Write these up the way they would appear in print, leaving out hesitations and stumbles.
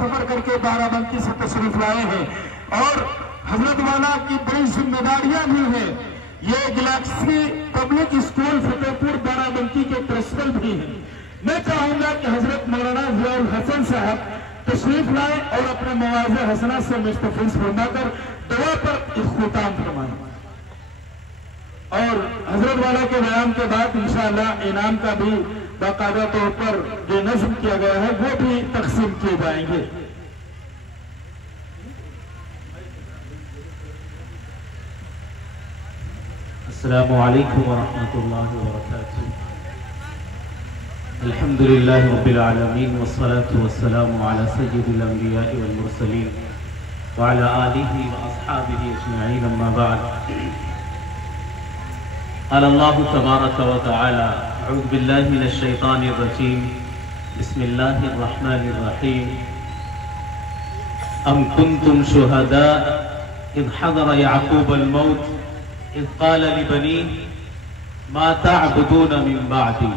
سفر کر کے بارہ بنکی سے تشریف لائے ہیں اور حضرت والا کی بڑی ذمہ داریاں بھی ہیں. یہ گلیکسی پبلک اسکول فتح پور بارہ بنکی کے پرنسپل بھی ہیں. میں چاہوں گا کہ حضرت مولانا ضیاء الحسن صاحب تشریف لائیں اور اپنے مواعظ حسنہ سے مستفیض فرما کر دعا پر اختتام فرمائیں. اور حضرت والا کے بیان کے بعد انشاءاللہ انعام کا بھی باقاعدہ طور پر جو نظم کیا گیا ہے وہ بھی تقسیم کیے جائیں گے. السلام علیکم ورحمۃ اللہ وبرکاتہ. الحمد للہ رب العالمین والصلاة والسلام علی سید الانبیاء والمرسلین وعلی آلہ واصحابہ اجمعین اما بعد. قال اللہ تبارک و تعالی اعوذ باللہ من الشیطان الرجیم بسم اللہ الرحمن الرحیم. ام کنتم شہداء اذ حضر یعقوب الموت اذ قال لبنیہ ما تعبدون من بعدی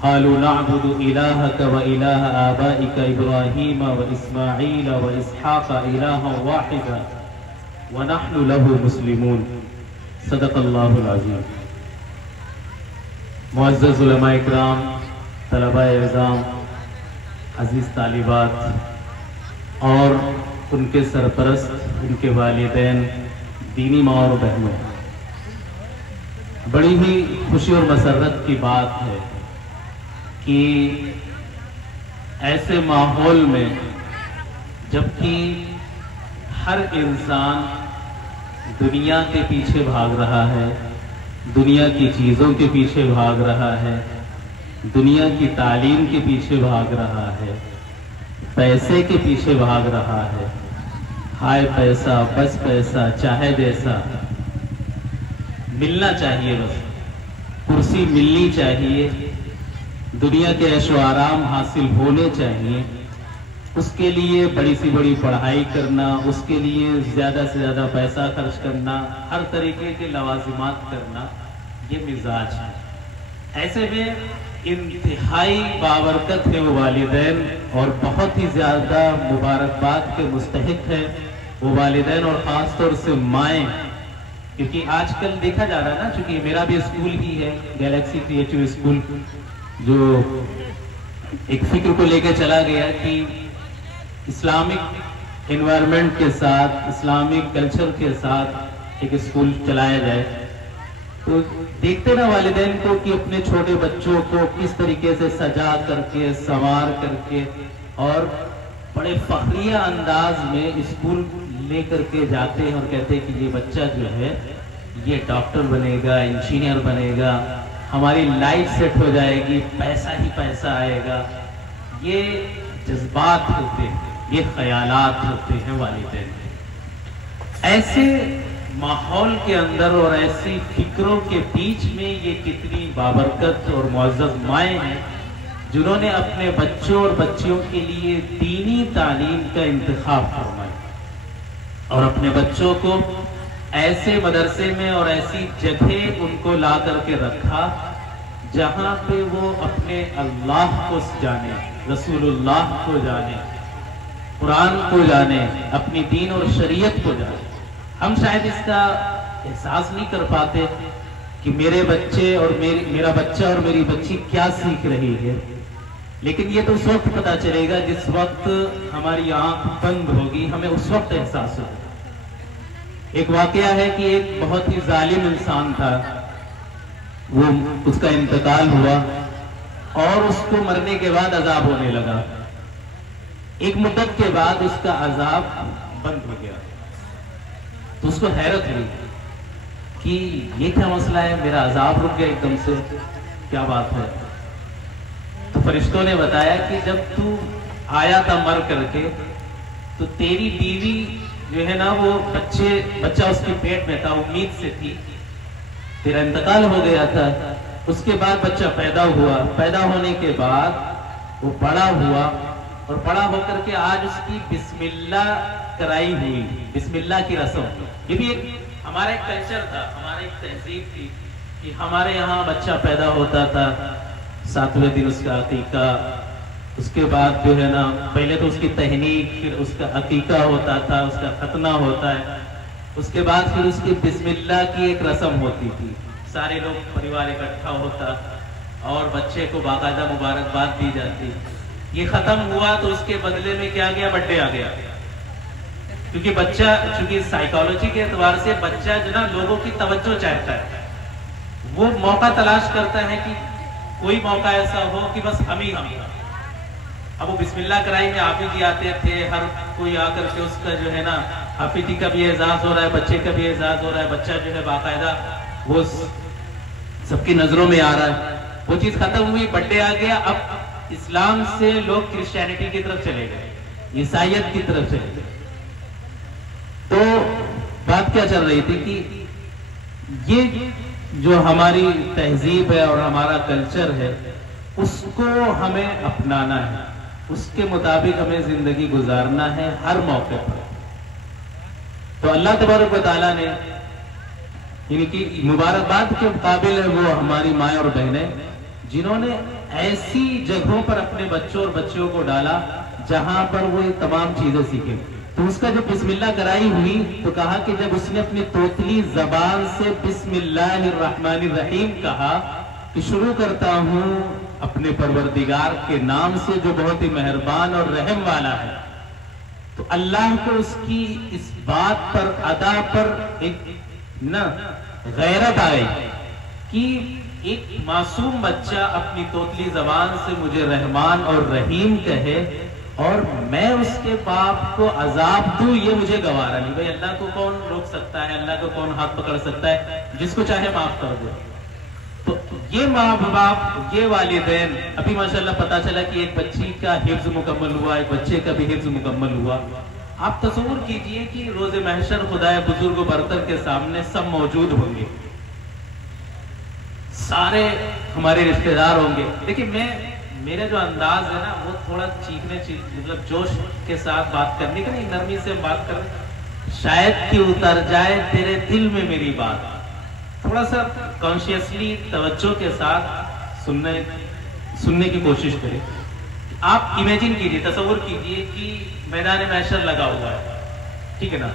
قالوا نعبد الہک و الہ آبائک ابراہیم و اسماعیل و اسحاق الہا واحدا ونحن له مسلمون. صدق اللہ العظیم. معزز علماء اکرام، طلباء اعزام، عزیز طالبات اور ان کے سرپرست، ان کے والدین، دینی ماں اور بہنوں، بڑی ہی خوشی اور مسرت کی بات ہے کہ ایسے ماحول میں جبکہ ہر انسان دنیا کے پیچھے بھاگ رہا ہے، دنیا کی چیزوں کے پیچھے بھاگ رہا ہے، دنیا کی تعلیم کے پیچھے بھاگ رہا ہے، پیسے کے پیچھے بھاگ رہا ہے، ہائے پیسہ بس پیسہ چاہے جیسا ملنا چاہیے، بس کرسی ملنی چاہیے، دنیا کے عیش و آرام حاصل ہونے چاہیے، اس کے لیے بڑی سی بڑی پڑھائی کرنا، اس کے لیے زیادہ سے زیادہ پیسہ خرچ کرنا، ہر طریقے کے لوازمات کرنا، یہ مزاج ہے. ایسے میں انتہائی بابرکت ہے وہ والدین اور بہت ہی زیادہ مبارکباد کے مستحق ہے وہ والدین اور خاص طور سے مائیں، کیونکہ آج کل دیکھا جا رہا ہے نا، چونکہ میرا بھی اسکول ہی ہے گیلیکسی THU اسکول، جو ایک فکر کو لے کے چلا گیا کہ اسلامک انوائرمنٹ کے ساتھ، اسلامک کلچر کے ساتھ ایک اسکول چلایا جائے. تو دیکھتے نا والدین کو کہ اپنے چھوٹے بچوں کو کس طریقے سے سجا کر کے، سنوار کر کے اور بڑے فخریہ انداز میں اسکول لے کر کے جاتے ہیں اور کہتے ہیں کہ یہ بچہ جو ہے یہ ڈاکٹر بنے گا، انجینئر بنے گا، ہماری لائف سیٹ ہو جائے گی، پیسہ ہی پیسہ آئے گا. یہ جذبات ہوتے ہیں، یہ خیالات ہوتے ہیں والدین. ایسے ماحول کے اندر اور ایسی فکروں کے بیچ میں یہ کتنی بابرکت اور معزز مائیں ہیں جنہوں نے اپنے بچوں اور بچیوں کے لیے دینی تعلیم کا انتخاب فرمایا اور اپنے بچوں کو ایسے مدرسے میں اور ایسی جگہ ان کو لا کر کے رکھا جہاں پہ وہ اپنے اللہ کو جانے، رسول اللہ کو جانے، قرآن کو جانے، اپنی دین اور شریعت کو جانے. ہم شاید اس کا احساس نہیں کر پاتے کہ میرے بچے اور میرا بچہ اور میری بچی کیا سیکھ رہی ہے، لیکن یہ تو اس وقت پتا چلے گا جس وقت ہماری آنکھ بند ہوگی، ہمیں اس وقت احساس ہوگا. ایک واقعہ ہے کہ ایک بہت ہی ظالم انسان تھا، وہ اس کا انتقال ہوا اور اس کو مرنے کے بعد عذاب ہونے لگا. ایک مدت کے بعد اس کا عذاب بند ہو گیا تو اس کو حیرت ہوئی کہ یہ کیا مسئلہ ہے، میرا عذاب رک گیا ایک دم سے، کیا بات ہے. تو فرشتوں نے بتایا کہ جب تو آیا تھا مر کر کے تو تیری بیوی جو ہے نا وہ بچہ اس کے پیٹ میں تھا، امید سے تھی، تیرا انتقال ہو گیا تھا. اس کے بعد بچہ پیدا ہوا، پیدا ہونے کے بعد وہ بڑا ہوا اور بڑا ہو کر کے آج اس کی بسم اللہ کرائی ہوئی، بسم اللہ کی رسم. یہ بھی ہمارا ایک کلچر تھا، ہمارا ایک تہذیب تھی کہ ہمارے یہاں بچہ پیدا ہوتا تھا، 7ویں دن اس کا عقیقہ، اس کے بعد جو ہے نا پہلے تو اس کی تہنیک، پھر اس کا عقیقہ ہوتا تھا، اس کا ختنہ ہوتا ہے، اس کے بعد پھر اس کی بسم اللہ کی ایک رسم ہوتی تھی، سارے لوگ پریوار اکٹھا ہوتا اور بچے کو باقاعدہ مبارکباد دی جاتی. یہ ختم ہوا تو اس کے بدلے میں کیا گیا؟ برتھ ڈے آ گیا. کیونکہ بچہ، چونکہ سائیکالوجی کے اعتبار سے بچہ جو نا لوگوں کی توجہ چاہتا ہے، وہ موقع تلاش کرتا ہے کہ کوئی موقع ایسا ہو کہ بس ہم ہی ہم. اب وہ بسم اللہ کرائیں گے، حافظ جی آتے تھے، ہر کوئی آ کر کے اس کا جو ہے نا حافظ جی کا بھی اعزاز ہو رہا ہے، بچے کا بھی اعزاز ہو رہا ہے، بچہ جو ہے باقاعدہ وہ سب کی نظروں میں آ رہا ہے. وہ چیز ختم ہوئی، برتھ ڈے آ گیا. اب اسلام سے لوگ کرسچینٹی کی طرف چلے گئے، عیسائیت کی طرف چلے گئے. تو بات کیا چل رہی تھی کہ یہ جو ہماری تہذیب ہے اور ہمارا کلچر ہے، اس کو ہمیں اپنانا ہے، اس کے مطابق ہمیں زندگی گزارنا ہے ہر موقع پر. تو اللہ تبارک و تعالیٰ نے یعنی کہ مبارکباد کے قابل ہے وہ ہماری مائیں اور بہنیں جنہوں نے ایسی جگہوں پر اپنے بچوں اور بچیوں کو ڈالا جہاں پر وہ یہ تمام چیزیں سیکھیں. تو اس کا جب بسم اللہ کرائی ہوئی تو کہا کہ جب اس نے اپنی توتلی زبان سے بسم اللہ الرحمن الرحیم کہا کہ شروع کرتا ہوں اپنے پروردگار کے نام سے جو بہت ہی مہربان اور رحم والا ہے، تو اللہ کو اس کی اس بات پر، ادا پر ایک غیرت آئی کہ ایک معصوم بچہ اپنی توتلی زبان سے مجھے رحمان اور رحیم کہے اور میں اس کے باپ کو عذاب دوں، یہ مجھے گوارا نہیں. بھائی اللہ کو کون روک سکتا ہے؟ اللہ کو کون ہاتھ پکڑ سکتا ہے؟ جس کو چاہے معاف کر دے. تو یہ ماں باپ، یہ والدین، ابھی ماشاءاللہ پتا چلا کہ ایک بچی کا حفظ مکمل ہوا، ایک بچے کا بھی حفظ مکمل ہوا. آپ تصور کیجئے کہ روز محشر خدائے بزرگ و برتر کے سامنے سب موجود ہوں گے، سارے ہمارے رشتہ دار ہوں گے. دیکھیں میرا جو انداز ہے نا وہ تھوڑا چیخنے مطلب جوش کے ساتھ بات کرنے کا نہیں، نرمی سے بات کرنے، شاید کہ اتر جائے تیرے دل میں میری بات. تھوڑا سا کانشیسلی توجہ کے ساتھ سننے کی کوشش کریں. آپ امیجن کیجئے، تصور کیجئے کہ میدان محشر لگا ہوا ہے، ٹھیک ہے نا،